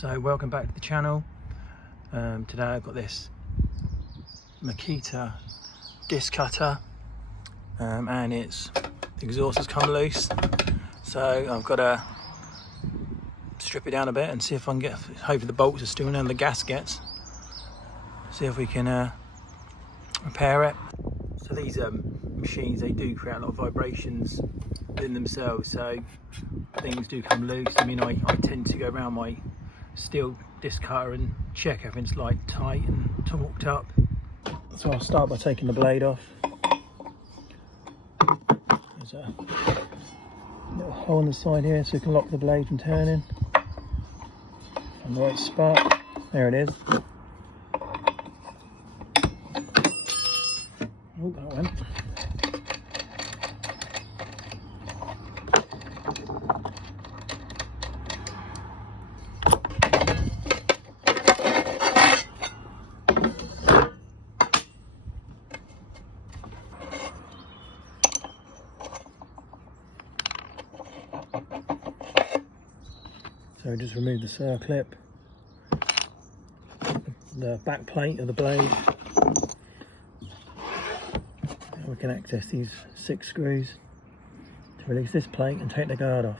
So welcome back to the channel. Today I've got this Makita disc cutter and the exhaust has come loose, so I've got to strip it down a bit and see if I can get, hopefully the bolts are still in and the gaskets, see if we can repair it. So these machines, they do create a lot of vibrations within themselves, so things do come loose. I mean, I tend to go around my steel disc cutter and check everything's like tight and torqued up. So I'll start by taking the blade off. There's a little hole on the side here so you can lock the blade from turning. And the right spot, there it is. Oh, that went. So just remove the circlip, the back plate of the blade. Now we can access these 6 screws to release this plate and take the guard off.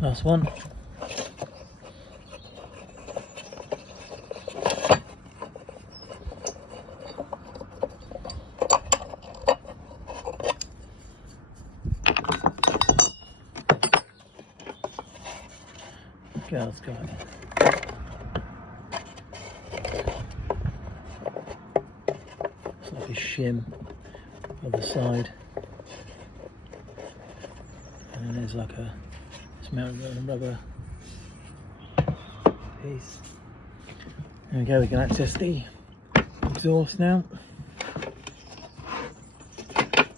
Last one. Girl's got it. It's like a shim on the side, and there's like a mounted on a rubber piece. There we go, we can access the exhaust now.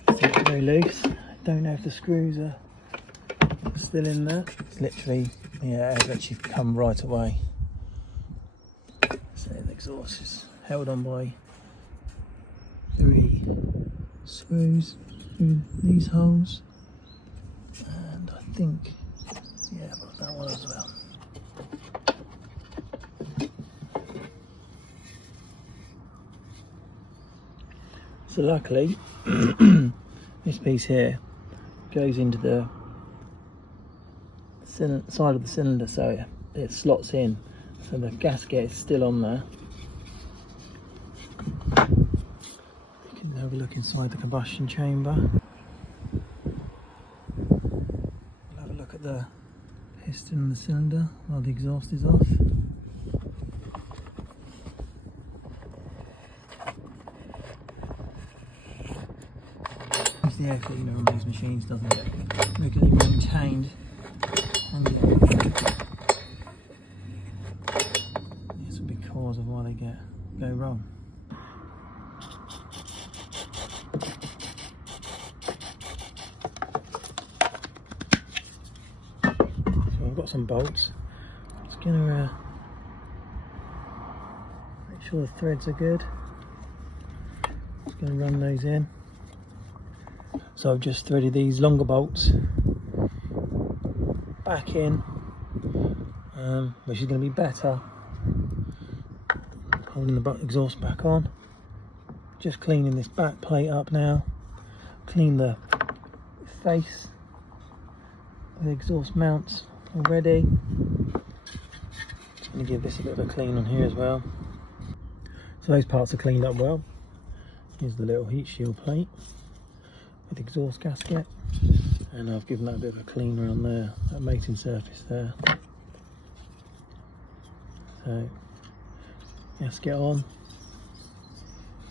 It's very loose. I don't know if the screws are still in there. It's literally, yeah, it's actually come right away. So the exhaust is held on by 3 screws through these holes, and I think, yeah, I've got that one as well. So luckily, this piece here goes into the side of the cylinder, so it slots in, so the gasket is still on there. You can have a look inside the combustion chamber. We'll have a look at the piston and the cylinder while the exhaust is off. The air cleaner on these machines doesn't get regularly maintained, and this will be cause of why they go wrong. So I've got some bolts. I'm just going to make sure the threads are good. Just going to run those in. So I've just threaded these longer bolts back in, which is going to be better. Holding the exhaust back on. Just cleaning this back plate up now. Clean the face of the exhaust mounts already. Just going to give this a bit of a clean on here as well. So those parts are cleaned up well. Here's the little heat shield plate with the exhaust gasket, and I've given that a bit of a clean around there, that mating surface there. So gasket on,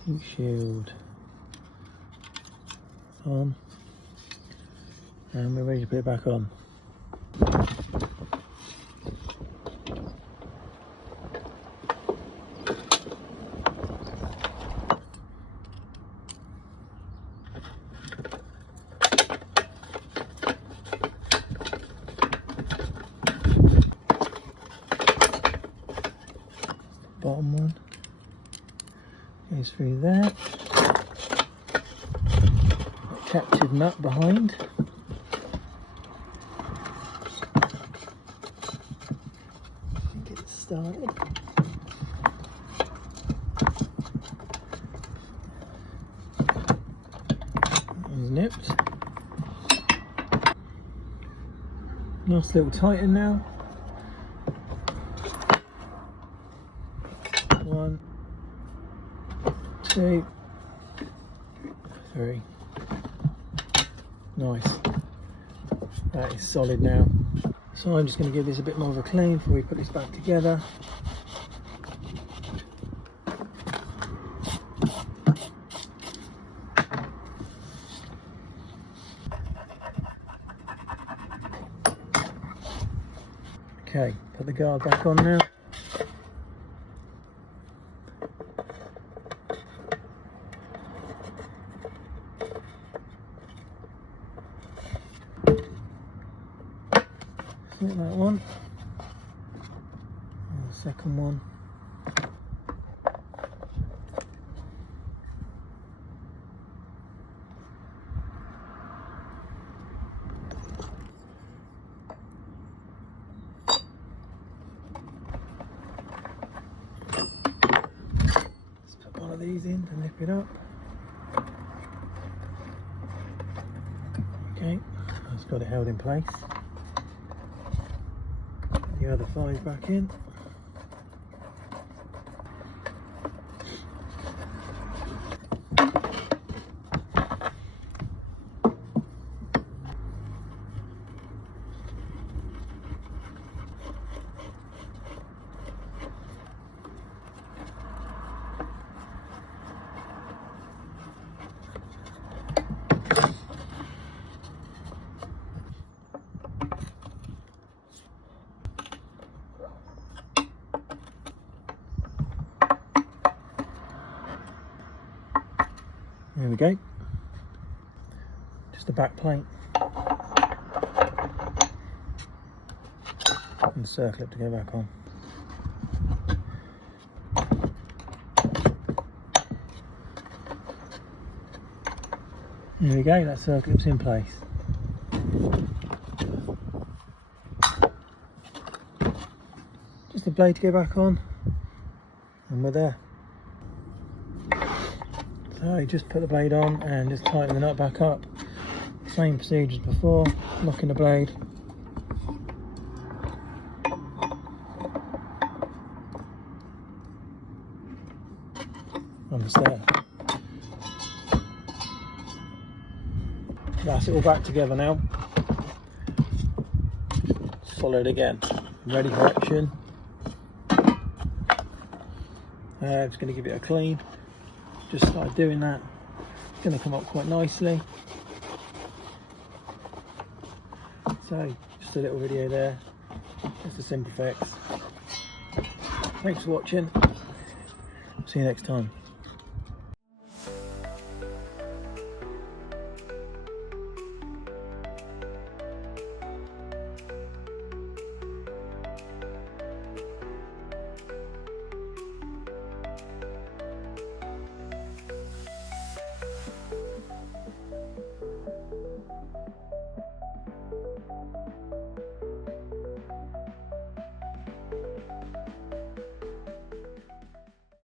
heat shield on, and we're ready to put it back on. goes through there. Captured nut behind. Get it started. That was nipped. Nice little tighten now. 1, 2, 3. Nice. That is solid now. So I'm just going to give this a bit more of a clean before we put this back together. Okay, put the guard back on now. Like that one. And the second one. Let's put one of these in to nip it up. Okay, that's got it held in place. The other 5 back in. There we go. Just the back plate. And circle it to go back on. There we go, that circlip's in place. Just the blade to go back on, and we're there. So just put the blade on and just tighten the nut back up. Same procedure as before, locking the blade. And it's there. That's it all back together now. Solid again. Ready for action. I'm just going to give it a clean. Just started doing that. It's going to come up quite nicely. So just a little video there. Just a simple fix. Thanks for watching. See you next time.